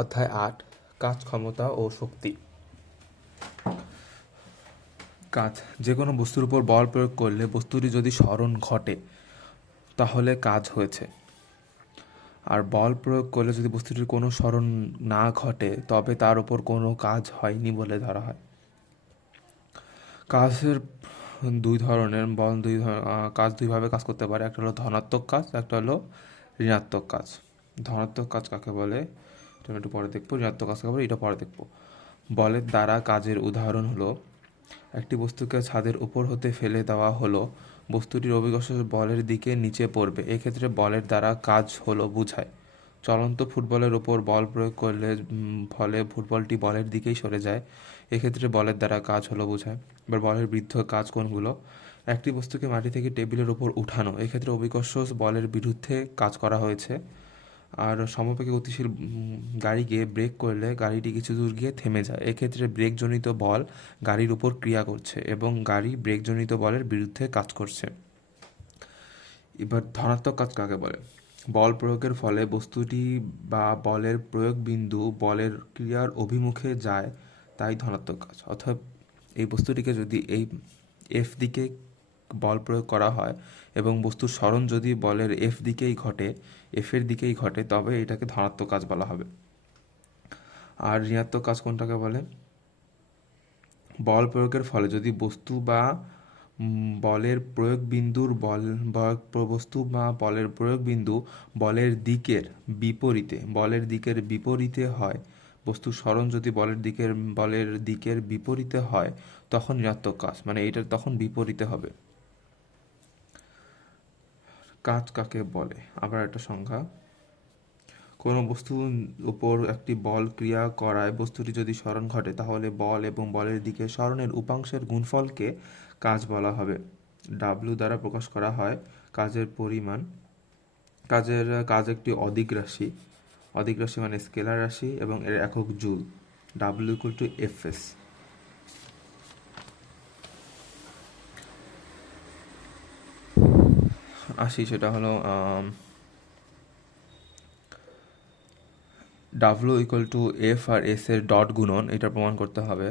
অধ্যায় ৮ কাজ, ক্ষমতা ও শক্তি। কাজ: যে কোনো বস্তুর উপর বল প্রয়োগ করলে বস্তুটি যদি সরণ ঘটে তাহলে কাজ হয়েছে, আর বল প্রয়োগ করলে যদি বস্তুটির কোনো সরণ না ঘটে তবে তার উপর কোনো কাজ হয়নি বলে ধরা হয়। কাজের দুই ধরনের, কাজ দুইভাবে কাজ করতে পারে। একটা হলো ধনাত্মক কাজ, একটা হলো ঋণাত্মক কাজ। ধনাত্মক কাজ কাকে বলে এটা একটু পরে দেখবো, ঋণাত্মক কাজ কাকে বলে এটা পরে দেখবো। বলের দ্বারা কাজের উদাহরণ হলো: একটি বস্তুকে ছাদের উপর হতে ফেলে দেওয়া হলো, বস্তুটির অভিকর্ষ বলের দিকে নিচে পড়বে, এক্ষেত্রে বলের দ্বারা কাজ হলো বোঝায়। চলন্ত ফুটবলের ওপর বল প্রয়োগ করলে ফলে ফুটবলটি বলের দিকেই সরে যায়, এক্ষেত্রে বলের দ্বারা কাজ হলো বোঝায়। এবার বলের বৃদ্ধ কাজ কোনগুলো: একটি বস্তুকে মাটি থেকে টেবিলের ওপর উঠানো, এক্ষেত্রে অভিকর্ষ বলের বিরুদ্ধে কাজ করা হয়েছে। আর সমবেগে গতিশীল গাড়িকে ব্রেক করলে গাড়িটি কিছু দূর গিয়ে থেমে যায়, এক্ষেত্রে ব্রেকজনিত বল গাড়ির উপর ক্রিয়া করছে এবং গাড়ি ব্রেকজনিত বলের বিরুদ্ধে কাজ করছে। এবার ধনাত্মক কাজ কাকে বলে: বল প্রয়োগের ফলে বস্তুটি বা বলের প্রয়োগ বিন্দু বলের ক্রিয়ার অভিমুখে যায়, তাই ধনাত্মক কাজ। অর্থাৎ এই বস্তুটিকে যদি এই এফ দিকে বল প্রয়োগ করা হয় এবং বস্তুর সরণ যদি বলের এফ এর দিকেই ঘটে তবে এটাকে ধনাত্মক কাজ বলা হবে। আর ঋণাত্মক কাজ কোনটাকে বলে: বল প্রয়োগের ফলে যদি বস্তু বা বলের প্রয়োগ বিন্দুর বস্তু বা বলের প্রয়োগ বিন্দু বলের দিকের বিপরীতে হয়, বস্তুর সরণ যদি বলের দিকের বিপরীতে হয় তখন ঋণাত্মক কাজ, মানে এটার তখন বিপরীতে হবে। কাজ কাকে বলে আবার একটা সংজ্ঞা: কোনো বস্তুর উপর একটি বল ক্রিয়া করায় বস্তুটি যদি সরণ ঘটে তাহলে বল এবং বলের দিকে সরণের উপাংশের গুণফলকে কাজ বলা হবে। ডাব্লিউ দ্বারা প্রকাশ করা হয় কাজের পরিমাণ। কাজ একটি অদিক রাশি মানে স্কেলার রাশি এবং এর একক joule. W equal to FS. সেটা হলো ডাব্লিউ ইকুয়াল টু এফ আর এস এর ডট গুণন, এটা প্রমাণ করতে হবে।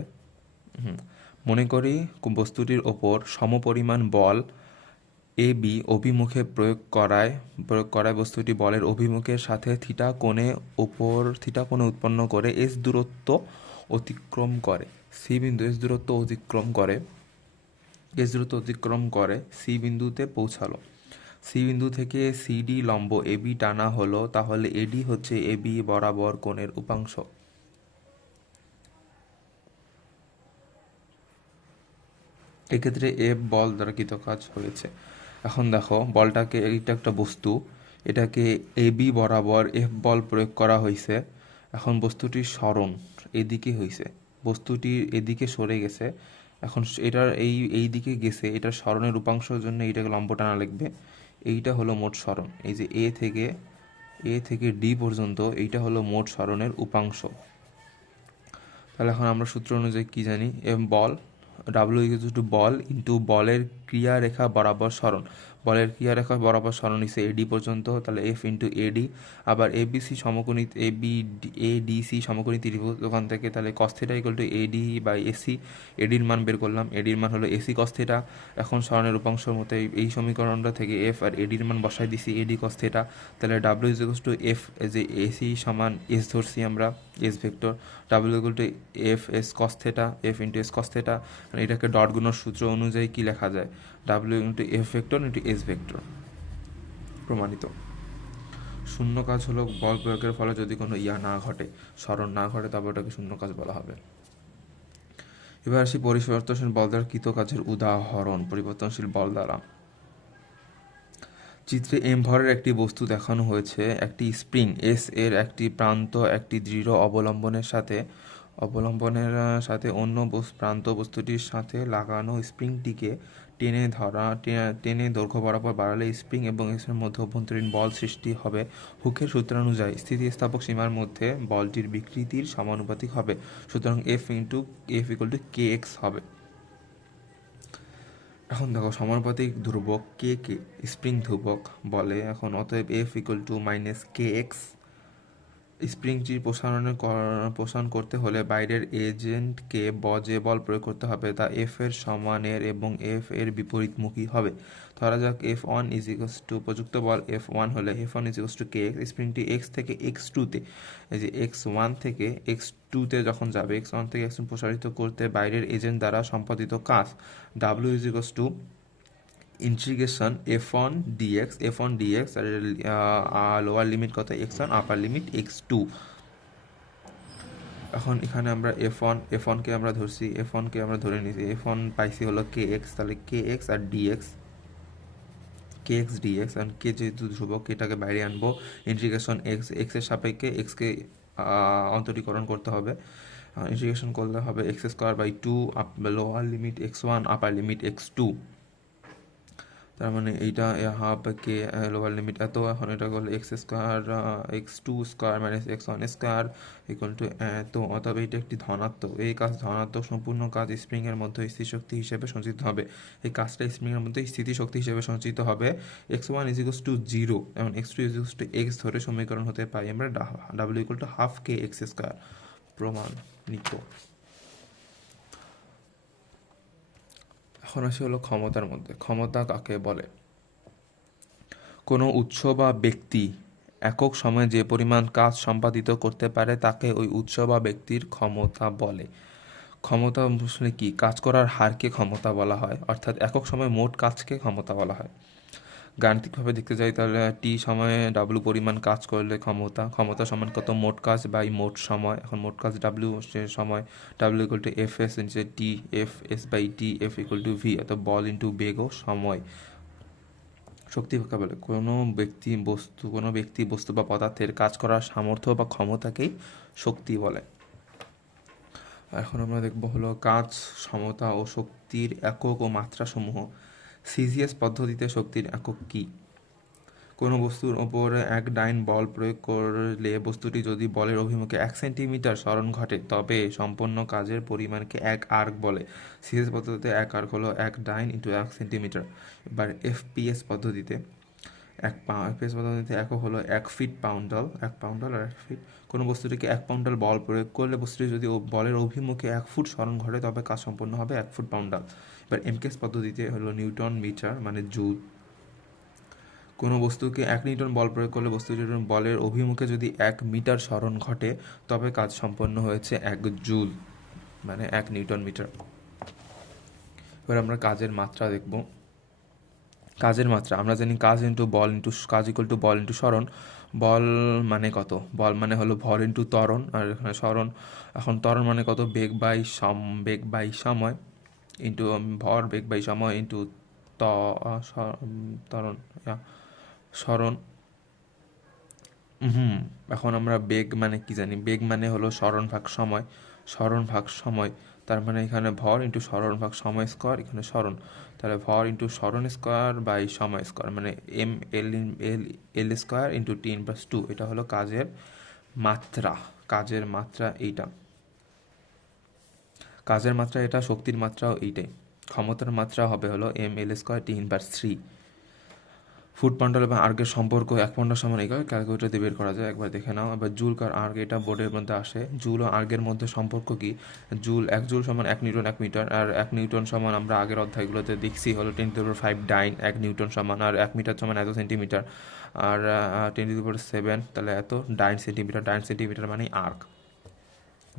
মনে করি বস্তুটির ওপর সমপরিমাণ বল এ বি অভিমুখে প্রয়োগ করায় বস্তুটি বলের অভিমুখের সাথে থিটা কোণে উৎপন্ন করে এস দূরত্ব অতিক্রম করে। এস দূরত্ব অতিক্রম করে সি বিন্দুতে পৌঁছালো। সি বিন্দু থেকে সিডি লম্ব এবি টানা হলো, তাহলে এডি হচ্ছে এবি বরাবর কোণের উপাংশ। এক্ষেত্রে এফ বল দ্বারা কৃত কাজ হয়েছে। এখন দেখো বলটাকে, এইটা একটা বস্তু, এটাকে এবি বরাবর এফ বল প্রয়োগ করা হয়েছে। এখন বস্তুটির সরণ এদিকে হয়েছে, বস্তুটির এদিকে সরে গেছে। এখন এটার এই দিকে গেছে, এটার সরণের উপাংশের জন্য এইটাকে লম্ব টানা লিখবে। এইটা হলো মোট সরণ, এই যে এ থেকে ডি পর্যন্ত এইটা হলো মোট সরণের উপাংশ। তাহলে এখন আমরা সূত্র অনুযায়ী কি জানি, বল ডাব্লিউ ইকুয়াল টু বল ইন্টু বলের ক্রিয়ারেখা বরাবর সরণ। বলের ক্রিয়ারেখা বরাবর সরণ হিসেবে এডি পর্যন্ত, তাহলে এফ ইন্টু এডি। আবার এবিসি সমকোণী এডিসি সমকোণী ত্রিভুজ, ওখান থেকে তাহলে cos theta equal to AD by AC. এডির মান বের করলাম, এডির মান হলো এসি কস থিটা। এখন সরণের উপাংশের মতো এই সমীকরণটা থেকে এফ আর এডির মান বসাই দিছি, এডি কস থিটা। তাহলে W is equal to F, যে এসি সমান এস ধরছি আমরা, S vector. W equal to F S cos theta, F into S cos theta. এটাকে ডট গুণের সূত্র অনুযায়ী কি লেখা যায়, W into F vector into S vector. প্রমাণিত। শূন্য কাজ হলো বল প্রয়োগের ফলে যদি কোনো না ঘটে, সরণ না ঘটে, তবে ওটাকে শূন্য কাজ বলা হবে। এবার আসি পরিবর্তনশীল বল দ্বারা কৃত কাজের উদাহরণ। পরিবর্তনশীল বল দ্বারা চিত্রে এম ভরের একটি বস্তু দেখানো হয়েছে। একটি স্প্রিং এস এর একটি প্রান্ত একটি দৃঢ় অবলম্বনের সাথে অন্য প্রান্ত বস্তুটির সাথে লাগানো স্প্রিংটিকে টেনে দৈর্ঘ্য বরাবর বাড়ালে স্প্রিং এবং এসের মধ্যে অভ্যন্তরীণ বল সৃষ্টি হবে। হুকের সূত্রানুযায়ী স্থিতিস্থাপক সীমার মধ্যে বলটির বিকৃতির সমানুপাতিক হবে, সুতরাং F equal two K x হবে। এখন দেখো সমানুপাতিক ধ্রুবক কে স্প্রিং ধ্রুবক বলে, এখন অতএব F equal to minus K X. স্প্রিংটি প্রসারণ করতে হলে বাইরের এজেন্টকে যে বল প্রয়োগ করতে হবে তা এফ এর সমানের এবং এফ এর বিপরীতমুখী হবে। ধরা যাক F1 ইজ ইকুয়ালস টু প্রযুক্ত বল F1 হলে F1 is equals to K X. স্প্রিংটি এক্স থেকে এক্স টুতে, এই যে x1 থেকে x2 যখন যাবে, x1 থেকে x2 প্রসারিত করতে বাইরের এজেন্ট দ্বারা সম্পাদিত কাজ W is equals to integration F1 dx আর লোয়ার লিমিট কত x1, আপার লিমিট x2। এখন এখানে আমরা F1 কে আমরা ধরছি, F1 কে আমরা ধরে নিয়েছি, F1 পাইছি হলো kx, তাহলে kx আর dx, kx dx, আর কে যেহেতু ধ্রুবক এটাকে বাইরে আনবো, ইন্টিগ্রেশন x এর সাপেক্ষে x কে অন্তরীকরণ করতে হবে, ইন্টিগ্রেশন করলে হবে x²/2 লোয়ার লিমিট x1, আপার লিমিট x2। তার মানে এইটা হাফ কে লোয়ার লিমিট এত, এখন এটা করলে x² - x1² ইকুয়াল টু এত, অতএব এইটা একটি ধনাত্মক। এই কাজ ধনাত্মক, সম্পূর্ণ কাজ স্প্রিংয়ের মধ্যে স্থিতিশক্তি হিসেবে সঞ্চিত হবে। এই কাজটা স্প্রিংয়ের মধ্যে স্থিতিশক্তি হিসেবে সঞ্চিত হবে। x1 ইজ ইকুয়ালস টু 0 এবং x2 is equals two x ধরে সমীকরণ হতে পাই আমরা W equal to half K x²। প্রমাণিত। এখন আসি হলো ক্ষমতার মধ্যে। ক্ষমতা কাকে বলে? কোনো উৎস বা ব্যক্তি একক সময়ে যে পরিমাণ কাজ সম্পাদিত করতে পারে তাকে ওই উৎস বা ব্যক্তির ক্ষমতা বলে। ক্ষমতা আসলে কি? কাজ করার হারকে ক্ষমতা বলা হয়, অর্থাৎ একক সময়ে মোট কাজকে ক্ষমতা বলা হয়। গাণিতিকভাবে দেখতে যাই তাহলে টি সময়ে ডাব্লু পরিমাণ কাজ করলে ক্ষমতা সমান কত? মোট কাজ বাই মোট সময়। এখন মোট কাজ ডাব্লু সময়, W equal to F S into T, F S by T, F equal to V, অর্থাৎ বল ইন্টু বেগ ও সময়। শক্তি কাকে বলে? কোনো ব্যক্তি বস্তু বা পদার্থের কাজ করার সামর্থ্য বা ক্ষমতাকেই শক্তি বলে। এখন আমরা দেখব হলো কাজ, সমতা ও শক্তির একক ও মাত্রা সমূহ। সিজিএস পদ্ধতিতে শক্তির একক কি? কোনো বস্তুর ওপর এক ডাইন বল প্রয়োগ করলে বস্তুটি যদি বলের অভিমুখে 1 সেন্টিমিটার সরণ ঘটে তবে সম্পন্ন কাজের পরিমাণকে 1 আর্ক বলে। সিএস পদ্ধতিতে 1 আর্ক হলো 1 ডাইন ইন্টু 1 সেন্টিমিটার। এবার এফপিএস পদ্ধতিতে একক হলো 1 ফিট পাউন্ডাল, 1 পাউন্ডাল আর 1 ফিট। কোনো বস্তুটিকে 1 পাউন্ডাল বল প্রয়োগ করলে বস্তুটি যদি বলের অভিমুখে 1 ফুট সরণ ঘটে তবে কাজ সম্পন্ন হবে 1 ফুট পাউন্ডাল। এবার এমকেএস পদ্ধতিতে হলো নিউটন মিটার মানে জুল। কোনো বস্তুকে 1 নিউটন বল প্রয়োগ করলে বস্তুটির বলের অভিমুখে যদি 1 মিটার সরণ ঘটে তবে কাজ সম্পন্ন হয়েছে 1 জুল মানে 1 নিউটন মিটার। এবার আমরা কাজের মাত্রা দেখব। কাজের মাত্রা আমরা জানি কাজ ইন্টু বল ইন্টু কাজ ইকুয়াল টু বল ইন্টু সরণ। বল মানে কত? বল মানে হলো ভর ইন্টু ত্বরণ, আর এখানে সরণ। এখন ত্বরণ মানে কত? বেগ বাই সময় ইন্টু ভর, বেগ বাই সময় ইন্টু ত্বরণ সরণ। এখন আমরা বেগ মানে কি জানি? বেগ মানে হলো সরণ ভাগ সময়। তার মানে এখানে ভর ইন্টু সরণ ভাগ সময় স্কোয়ার, এখানে সরণ, তাহলে ভর ইন্টু সরণ স্কোয়ার বাই সময় স্কোয়ার মানে এল স্কোয়ার ইন্টু টি/2। এটা হলো কাজের মাত্রা এইটা। কাজের মাত্রা এটা, শক্তির মাত্রাও এইটাই। ক্ষমতার মাত্রা হবে হলো mL² T/3। ফুট পাউন্ডাল এবং আর্গের সম্পর্ক 1 পাউন্ডাল সমান একক, ক্যালকুলেটর দিয়ে বের করা যায়, একবার দেখে নাও। এবার জুল আর আর্গ, এটা বোর্ডের মধ্যে আসে। জুল ও আর্গের মধ্যে সম্পর্ক কি? 1 জুল সমান 1 নিউটন 1 মিটার, আর 1 নিউটন সমান আমরা আগের অধ্যায়গুলোতে দেখছি হলো 10⁵ ডাইন। 1 নিউটন সমান, আর 1 মিটার সমান এত সেন্টিমিটার, আর 10⁷, তাহলে এত ডাইন সেন্টিমিটার মানে আর্গ।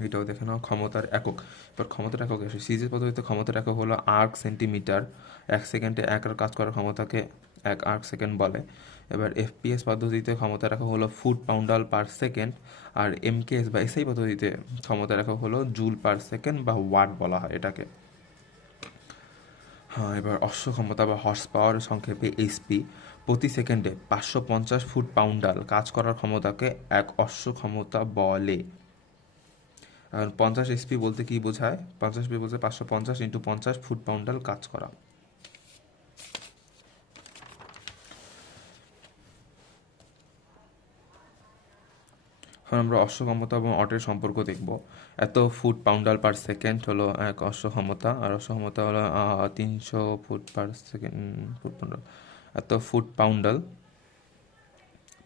এটাও দেখে নাও। ক্ষমতার একক, এবার ক্ষমতার একক আসে। সিজিএস পদ্ধতিতে ক্ষমতার একক হলো আর্ক সেন্টিমিটার। 1 সেকেন্ডে 1 কাজ করার ক্ষমতাকে 1 আর্ক সেকেন্ড বলে। এবার এফপিএস পদ্ধতিতে ক্ষমতার একক হলো ফুট পাউন্ডাল পার সেকেন্ড, আর এমকেএস বা এসআই পদ্ধতিতে ক্ষমতার একক হলো জুল পার সেকেন্ড বা ওয়াট বলা হয় এটাকে। হ্যাঁ, এবার অশ্ব ক্ষমতা বা হর্স পাওয়ার সংক্ষেপে এইচপি। প্রতি সেকেন্ডে 550 ফুট পাউন্ডাল কাজ করার ক্ষমতাকে 1 অশ্ব ক্ষমতা বলে। আর 50 এসপি বলতে কি বোঝায়? 50 এসপি বলতে 550 ইন্টু 50 ফুট পাউন্ডাল কাজ করা। এখন আমরা অশ্ব ক্ষমতা এবং অটের সম্পর্ক দেখব। এত ফুট পাউন্ডাল পার সেকেন্ড হলো 1 অশ্ব ক্ষমতা, আর অশ্ব ক্ষমতা হলো 300 foot per second foot poundal. এত ফুট পাউন্ডাল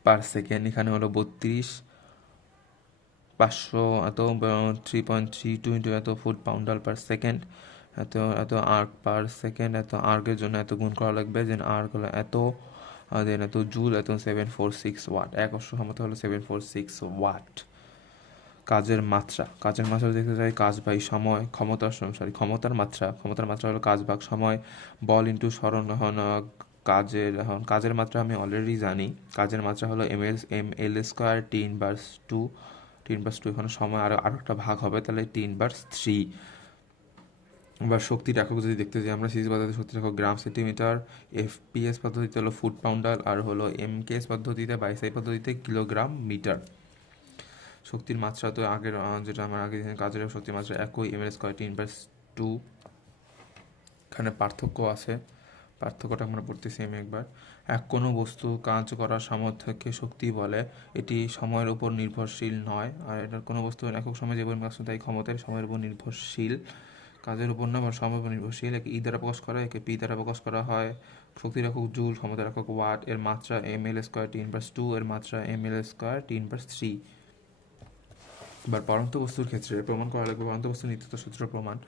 পার সেকেন্ড এখানে হলো 32 500 এত 3.32 ইন্টু এত ফুট পাউন্ডার পার সেকেন্ড, এত এত আর্ক পার সেকেন্ড, এত আর্কের জন্য এত গুণ করা লাগবে, দেন আর্ক হলো এত, দেন এত জুল, এত 746 ওয়াট। এক অশ্ব ক্ষমতা হলো 746 ওয়াট। কাজের মাত্রা দেখতে চাই কাজ বাই সময়, ক্ষমতার মাত্রা হলো কাজ ভাগ সময়, বল ইন্টু সরণ। কাজের মাত্রা আমি অলরেডি জানি, কাজের মাত্রা হলো M L square T inverse two, এখানে সময় আরও একটা ভাগ হবে, তাহলে টি ইনভার্স 3। এবার শক্তির একক যদি দেখতে যাই আমরা, সিরিজ পদ্ধতিতে শক্তির একক গ্রাম সেন্টিমিটার, এফপিএস পদ্ধতিতে হলো ফুট পাউন্ডার, আর হলো এমকেএস পদ্ধতিতে বা এসআই পদ্ধতিতে কিলোগ্রাম মিটার। শক্তির মাত্রা তো আগের যেটা আমার আগে কাজের শক্তির মাত্রা একই, ML square T inverse two. এখানে পার্থক্য আছে, পার্থক্যটা আমরা পড়তেছি আমি একবার। কোনো বস্তু কাজ করার সামর্থ্যকে শক্তি বলে, এটি সময়ের উপর নির্ভরশীল নয়। আর এটার কোনো বস্তু একক সময় যে পরিমাণ কাজ করে তাই ক্ষমতার সময়ের উপর নির্ভরশীল, কাজের উপর নয় বা সময়ের উপর নির্ভরশীল। একে ই দ্বারা প্রকাশ করা, একে পি দ্বারা প্রকাশ করা হয়। শক্তির একক জুল, ক্ষমতার একক ওয়াট, এর মাত্রা ML square T inverse two, এর মাত্রা এমএল স্কোয়ার টি ইনভার্স 3। এবার পরন্ত বস্তুর ক্ষেত্রে প্রমাণ করা লাগবে পরন্ত বস্তুর নিত্যতা সূত্র প্রমাণ,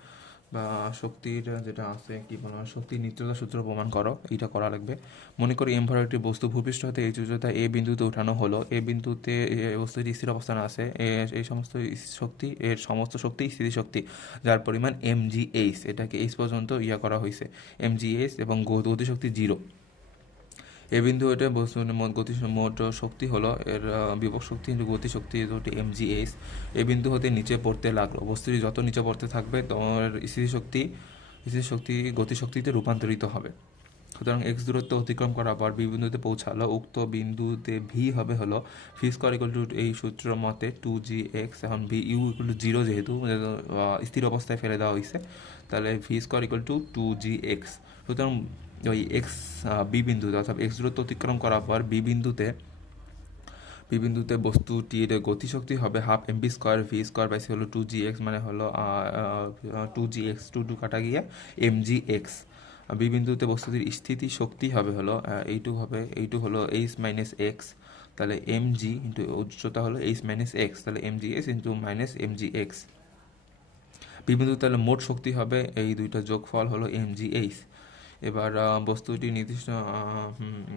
বা শক্তির যেটা আছে কি বলা হয়, শক্তির নিত্যতা সূত্র প্রমাণ করো, এইটা করা লাগবে। মনে করি এম ভরের একটি বস্তু ভূপৃষ্ঠ হতে এই উচ্চতা এ বিন্দুতে ওঠানো হলো, এ বিন্দুতে বস্তুটি স্থির অবস্থানে আছে, এই সমস্ত শক্তি, এর সমস্ত শক্তি স্থিতি শক্তি, যার পরিমাণ mgh, এটাকে এইচ পর্যন্ত করা হয়েছে mgh, এবং গতিশক্তি 0। এ বিন্দু এটা বস্তুর মোট শক্তি হলো এর বিভব শক্তি ইন্টু গতিশক্তি দুটি mgh। এ বিন্দু হতে নিচে পড়তে লাগলো, বস্তুটি যত নিচে পড়তে থাকবে তোমার স্থিতিশক্তি গতিশক্তিতে রূপান্তরিত হবে। সুতরাং এক্স দূরত্ব অতিক্রম করার পর বি বিন্দুতে পৌঁছালো, উক্ত বিন্দুতে ভি হবে হলো ভি স্কোয়ার ইকুয়াল টু এই সূত্র মতে 2gx। এখন ভি ইউ ইকুয়াল টু 0 যেহেতু স্থির অবস্থায় ফেলে দেওয়া হয়েছে, তাহলে V square equal two 2gx। সুতরাং ওই এক্স বি বিন্দুতে অর্থাৎ এক্স দূরত্ব অতিক্রম করার পর বি বিন্দুতে বস্তুটির গতিশক্তি হবে half MV square, V square by C হলো 2gx, মানে হলো 2gx, টু কাটা গিয়ে mgx। বি বিন্দুতে বস্তুটির স্থিতি শক্তি হবে হলো এইটু হলো এইচ মাইনাস এক্স, তাহলে mg ইন্টু উচ্চতা হলো এইচ মাইনাস এক্স, তাহলে mgh into minus mgx। B বিন্দুতে তাহলে মোট শক্তি হবে এই দুইটা যোগফল হলো mgh। এবার বস্তুটি নির্দিষ্ট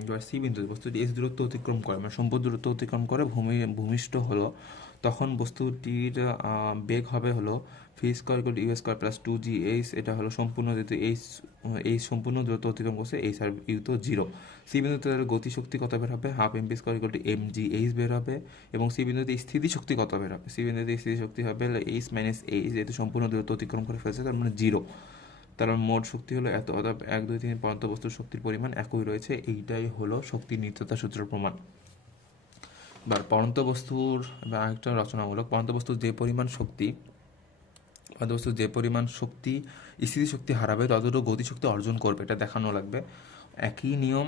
এবার সি বিন্দুতে বস্তুটি এস দূরত্ব অতিক্রম করে, মানে সম্পূর্ণ দূরত্ব অতিক্রম করে ভূমিষ্ঠ হলো, তখন বস্তুটির বেগ হবে হলো V square equal to U square plus 2gh। এটা হলো সম্পূর্ণ, যেহেতু এই সম্পূর্ণ দূরত্ব অতিক্রম করছে, এইচ আর ইউ তো 0। সি বিন্দুতে গতিশক্তি কত বের হবে, half MV square equal two mgh বের হবে। এবং সি বিন্দুতে স্থিতিশক্তি কত বের হবে, সি বিন্দুতে স্থিতিশক্তি হবে এইচ মাইনাস এইচ, যেহেতু সম্পূর্ণ দূরত্ব অতিক্রম করে ফেলছে, তার মানে 0। তার মোট শক্তি হলো এত, অর্থাৎ 1 2 3 পর্যন্ত বস্তুর শক্তির পরিমাণ একই রয়েছে। এইটাই হলো শক্তির নিত্যতা সূত্র প্রমাণ। এবার পরন্ত বস্তুর বা আরেকটা রচনামূলক, পরন্ত বস্তুর যে পরিমাণ শক্তি স্থিতিশক্তি হারাবে ততটুকু গতিশক্তি অর্জন করবে, এটা দেখানো লাগবে। একই নিয়ম,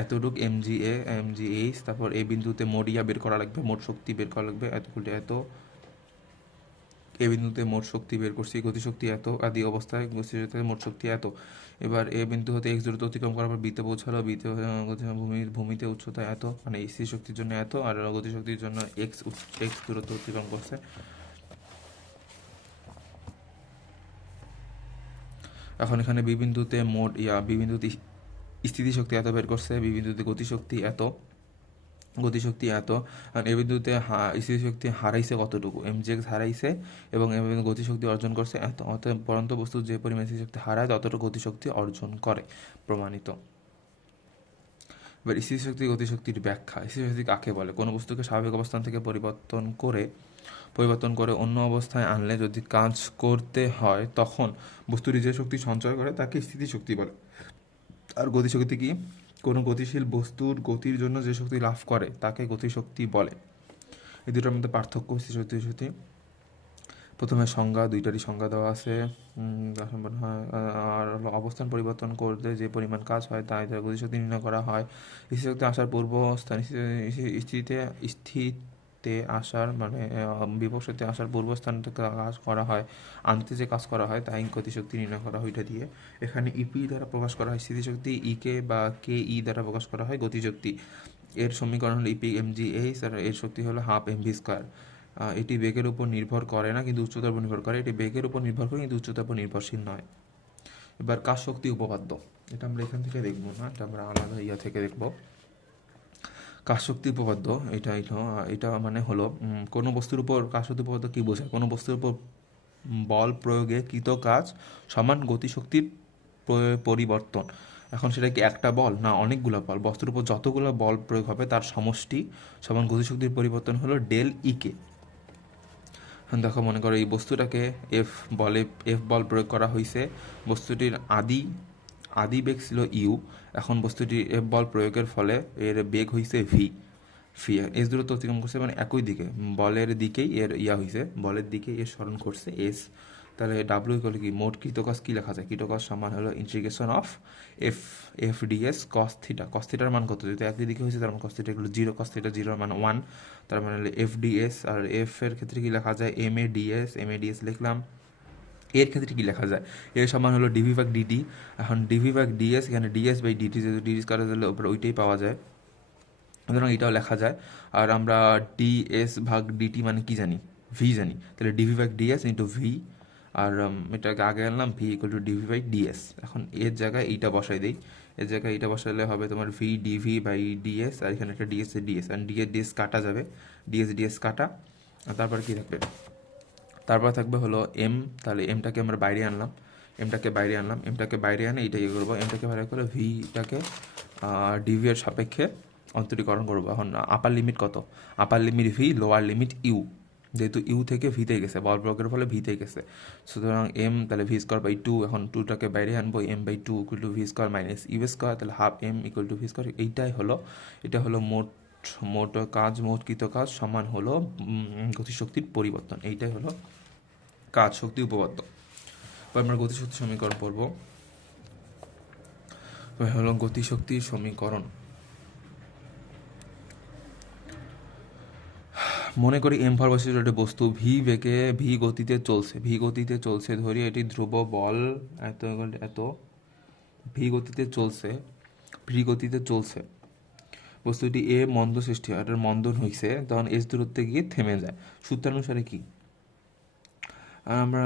এতটুকু mgh, তারপর এই বিন্দুতে মোট বের করা লাগবে, মোট শক্তি বের করা লাগবে, এত এ বিন্দুতে মোট শক্তি বের করছি, গতিশক্তি এত, আদি অবস্থায় গতিশক্তিতে মোট শক্তি এত। এবার এ বিন্দু হতে এক্স দূরত্ব অতিক্রম করার পর বিতে পৌঁছালো, ভূমিতে উচ্চতা এত, মানে স্থির শক্তির জন্য এত, আর গতিশক্তির জন্য এক্স দূরত্ব অতিক্রম করছে। এখন এখানে বি বিন্দুতে মোট বিন্দুতে স্থিতিশক্তি এত বের করছে, বি বিন্দুতে গতিশক্তি এত, আর এ বিন্দুতে স্থিতিশক্তি হারাইছে কতটুকু, mgx হারাইছে, এবং গতিশক্তি অর্জন করছে এত। অতএব পরন্ত বস্তু যে পরিমাণ স্থিতিশক্তি হারায় ততটুকু গতিশক্তি অর্জন করে, প্রমাণিত। এবার গতিশক্তির ব্যাখ্যা। স্থিতিশক্তি কাকে বলে? কোনো বস্তুকে স্বাভাবিক অবস্থান থেকে পরিবর্তন করে অন্য অবস্থায় আনলে যদি কাজ করতে হয়, তখন বস্তুটি যে শক্তি সঞ্চয় করে তাকে স্থিতিশক্তি বলে। আর গতিশক্তি কি? কোনো গতিশীল বস্তুর গতির জন্য যে শক্তি লাভ করে তাকে গতিশক্তি বলে। এই দুটোর মধ্যে পার্থক্য স্থিতিশক্তি। প্রথমে সংজ্ঞা, দুইটারই সংজ্ঞা দেওয়া আছে। আর অবস্থান পরিবর্তন করলে যে পরিমাণ কাজ হয় তাই গতিশক্তি নির্ণয় করা হয়। স্থিতিশক্তি আসার পূর্বস্থান, স্থিতিতে আসার মানে বিভব শক্তি আসার পূর্বস্থান থেকে কাজ করা হয়, আনতে যে কাজ করা হয় তাই গতিশক্তি নির্ণয় করা হয় ওইটা দিয়ে। এখানে ইপি দ্বারা প্রকাশ করা হয় স্থিতিশক্তি, ইকে বা কে ই দ্বারা প্রকাশ করা হয় গতিশক্তি। এর সমীকরণ হলো ইপি mgh, আর এর শক্তি হলো হাফ এমভি স্কোয়ার। এটি বেগের উপর নির্ভর করে না কিন্তু উচ্চতার উপর নির্ভর করে, এটি বেগের উপর নির্ভর করে কিন্তু উচ্চতার উপর নির্ভরশীল নয়। এবার কাজ শক্তি উপপাদ্য, এটা আমরা এখান থেকে দেখবো না, এটা আমরা আলাদা থেকে দেখবো। কাজ শক্তি উপপাদ্য এটা মানে হলো কোনো বস্তুর উপর কাজ শক্তি উপপাদ্য কী বোঝায়, কোনো বস্তুর উপর বল প্রয়োগে কৃত কাজ সমান গতিশক্তির পরিবর্তন। এখন সেটা কি একটা বল না অনেকগুলো বল, বস্তুর উপর যতগুলো বল প্রয়োগ হবে তার সমষ্টি সমান গতিশক্তির পরিবর্তন হলো ডেল ইকে। দেখো মনে করো এই বস্তুটাকে এফ বল প্রয়োগ করা হয়েছে, বস্তুটির আদি বেগ ছিল ইউ, এখন বস্তুটির এফ বল প্রয়োগের ফলে এর বেগ হয়েছে ভি। এস দূরত্ব অতিক্রম করছে মানে একই দিকে, বলের দিকেই এর হয়েছে, বলের দিকে এর স্মরণ করছে এস। তাহলে ডাব্লিউ ইকুয়াল কি মোট কৃতকাজ কী লেখা যায়, কৃতকাজ সমান হলো integration of F DS cos theta. Cos থিটার মান কত, যদি একই দিকে হয়েছে তার মানে কস থিটা এগুলো জিরো, কস থিটা জিরোর মান 1, তার মানে হলো এফ ডিএস। আর এফ এর ক্ষেত্রে কী লেখা যায়, এম এ ডিএস লিখলাম। এর ক্ষেত্রে কী লেখা যায়, এর সমান হলো ডিভি ভাগ ডিটি। এখন ডিভি ভাগ ডিএস, এখানে ডিএস বাই ডিটি যেহেতু ডিএস করা দিলে ওপরে ওইটাই পাওয়া যায়, সুতরাং এটাও লেখা যায়। আর আমরা ডিএস ভাগ ডিটি মানে কি জানি, ভি জানি, তাহলে DV by DS into V. আর এটাকে আগে আনলাম V equal to DV by DS. এখন এর জায়গায় এইটা বসাই দিই, এর জায়গায় এইটা বসাইলে হবে তোমার ভি ডিভি বাই ডিএস, আর এখানে একটা ডিএস আর ডিএস কাটা যাবে, ডিএস কাটা। আর তারপর কী থাকবে, তারপর থাকবে হলো এম, তাহলে এমটাকে আমরা বাইরে আনলাম, এমটাকে বাইরে আনে এইটা ইয়ে করবো, এমটাকে বাইরে করে ভিটাকে ডিভি এর সাপেক্ষে অন্তরীকরণ করবো। এখন আপার লিমিট কত, upper limit V, lower limit U, যেহেতু ইউ থেকে ভিতে গেছে, বল প্রয়োগের ফলে ভিতে গেছে, সুতরাং এম তাহলে ভি স্কোয়ার বাই টু, এখন টুটাকে বাইরে আনবো, M by two equal to V square minus U square, তাহলে half M equal to V square. এটা হলো মোট কৃত কাজ সমান হলো গতিশক্তির পরিবর্তন, এইটাই হলো কাজ শক্তি উপপাদ্য। এবার আমরা গতিশক্তির সমীকরণ পড়ব। হলো গতিশক্তির সমীকরণ, মনে করি এম ভর বসে একটা বস্তু ভি গতিতে চলছে, ধরি এটি ধ্রুব বল এত ভি গতিতে চলছে, বস্তুটি এ মন্দ সৃষ্টি হয়, এটার মন্দন হয়েছে, তখন এস দূরত্বে গিয়ে থেমে যায়। সূত্রানুসারে কি, আর আমরা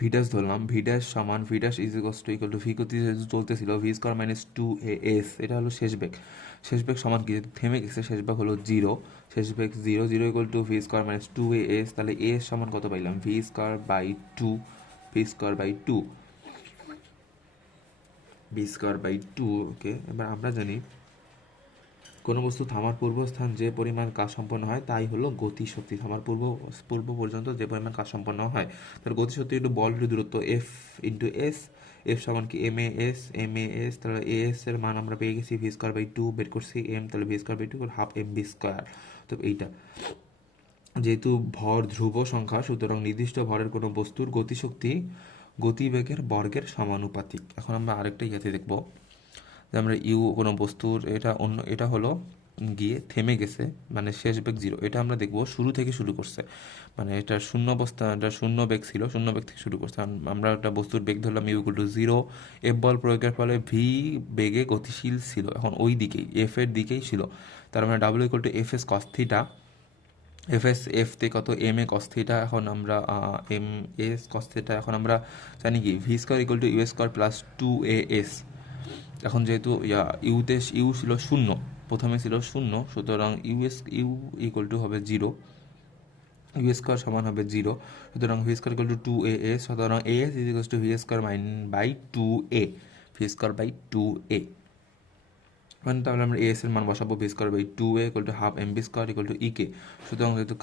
ভি ড্যাশ ধরলাম, V dash is equal to V গতিতে চলতেছিল ভি স্কোয়ার মাইনাস 2as, এটা হলো শেষ বেগ সমান কি, থেমে গেছে, শেষ বেগ হলো zero, zero equal to V square minus 2as, তাহলে এ সমান কত পাইলাম, ভি স্কোয়ার বাই টু। ওকে, এবার আমরা জানি কোনো বস্তু থামার পূর্বস্থান যে পরিমাণ কাজ সম্পন্ন হয় তাই হলো গতিশক্তি, থামার পূর্ব পর্যন্ত যে পরিমাণ কাজ সম্পন্ন হয় তার গতিশক্তি একটু বল দূরত্ব এফ ইন্টু এস, এফ সমান কি এম এ এস, তাহলে এ এস এর মান আমরা পেয়ে গেছি ভি স্কোয়ার বাই টু, বের করছি এম, তাহলে V square by two half M V square. তো এইটা যেহেতু ভর ধ্রুব সংখ্যা, সুতরাং নির্দিষ্ট ভরের কোনো বস্তুর গতিশক্তি গতিবেগের বর্গের সমানুপাতিক। এখন আমরা আরেকটা দেখবো যে আমরা কোনো বস্তুর এটা হলো গিয়ে থেমে গেছে, মানে শেষ বেগ জিরো, এটা আমরা দেখবো শুরু থেকে শুরু করছে, মানে এটা শূন্য বেগ ছিল, শূন্য বেগ থেকে শুরু করছে। আমরা একটা বস্তুর বেগ ধরলাম U equal to zero, F বল প্রয়োগের ফলে ভি বেগে গতিশীল ছিল, এখন ওই দিকেই এফ এর দিকেই ছিল, তার মানে W equal to F S cos theta, F তে কত এম এ কস থিটা, এখন আমরা এম এস কস থিটা, এখন আমরা জানি কি V square equal to U square plus 2as। এখন যেহেতু ইউ ছিল শূন্য, প্রথমে ছিল শূন্য, সুতরাং ইউ ইকুয়াল টু হবে জিরো, ইউ স্কোয়ার সমান হবে জিরো, সুতরাং V square equal two 2as, সুতরাং as is equal to V square by 2a, V square by 2a। মানে তাহলে আমরা এস এর মান বসাবো, V square by 2a equal to half M B square equal to E K, সুতরাং যেহেতু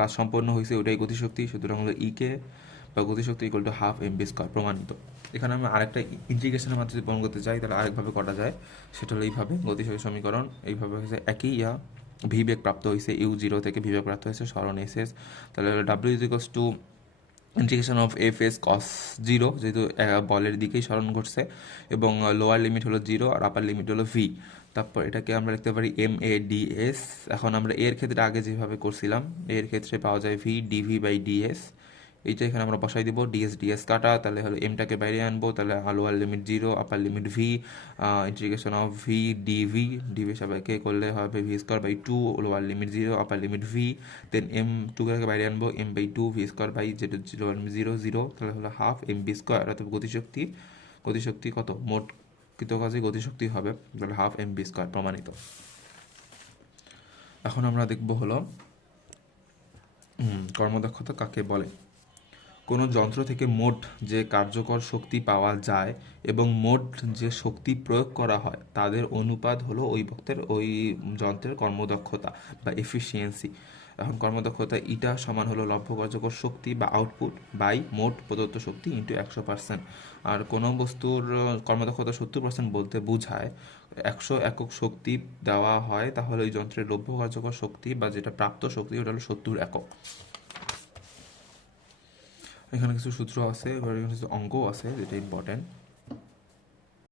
কাজ সম্পন্ন হয়েছে ওটাই গতিশক্তি, সুতরাং হলো ইকে বা গতিশক্তি equal to half M B square, প্রমাণিত। এখানে আমরা আরেকটা ইন্টিগ্রেশনের মাধ্যমে প্রমাণ করতে চাই, তাহলে আরেকভাবে করা যায়, সেটা হলো এইভাবে গতিশক্তি সমীকরণ এইভাবে হয়েছে, একই ভি বেগ প্রাপ্ত হয়েছে, ইউ জিরো থেকে ভি বেগ প্রাপ্ত হয়েছে সরণ এস এস, তাহলে W is equals to integration of F S cos zero, যেহেতু বলের দিকেই স্মরণ করছে, এবং লোয়ার লিমিট হলো জিরো আর আপার লিমিট হলো ভি। তারপর এটাকে আমরা লিখতে পারি এম এ ডিএস। এখন আমরা এর ক্ষেত্রে আগে যেভাবে করছিলাম, এর ক্ষেত্রে পাওয়া যায় ভি ডিভি বাই ডিএস এইটা এখানে আমরা বসাই দিব, ডিএস কাটা, তাহলে হলো এমটাকে বাইরে আনবো, তাহলে lower limit 0, upper limit V, integration of V DV সবাইকে করলে হবে V square by 2, lower limit 0, upper limit V, then M টুকে বাইরে আনবো, M by 2 V square by যেটা লোয়ার লিমিট 0, তাহলে হলো হাফ এম বি স্কোয়ার, অর্থাৎ গতিশক্তি কত, মোট কৃতকাজে গতিশক্তি হবে, তাহলে হাফ এম বি স্কোয়ার প্রমাণিত। এখন আমরা দেখব হলো কর্মদক্ষতা কাকে বলে। কোনো যন্ত্র থেকে মোট যে কার্যকর শক্তি পাওয়া যায় এবং মোট যে শক্তি প্রয়োগ করা হয় তাদের অনুপাত হলো ওই যন্ত্রের কর্মদক্ষতা বা এফিসিয়েন্সি। এখন কর্মদক্ষতা ইটা সমান হলো লব্ধ কার্যকর শক্তি বা আউটপুট বাই মোট প্রদত্ত শক্তি ইন্টু 100%। আর কোনো বস্তুর কর্মদক্ষতা 70% বলতে বোঝায় 100 একক শক্তি দেওয়া হয়, তাহলে ওই যন্ত্রের লব্ধ কার্যকর শক্তি বা যেটা প্রাপ্ত শক্তি ওটা হলো 70 একক। এখানে কিছু সূত্র আছে, এখানে কিছু অঙ্কও আছে যেটা ইম্পর্টেন্ট।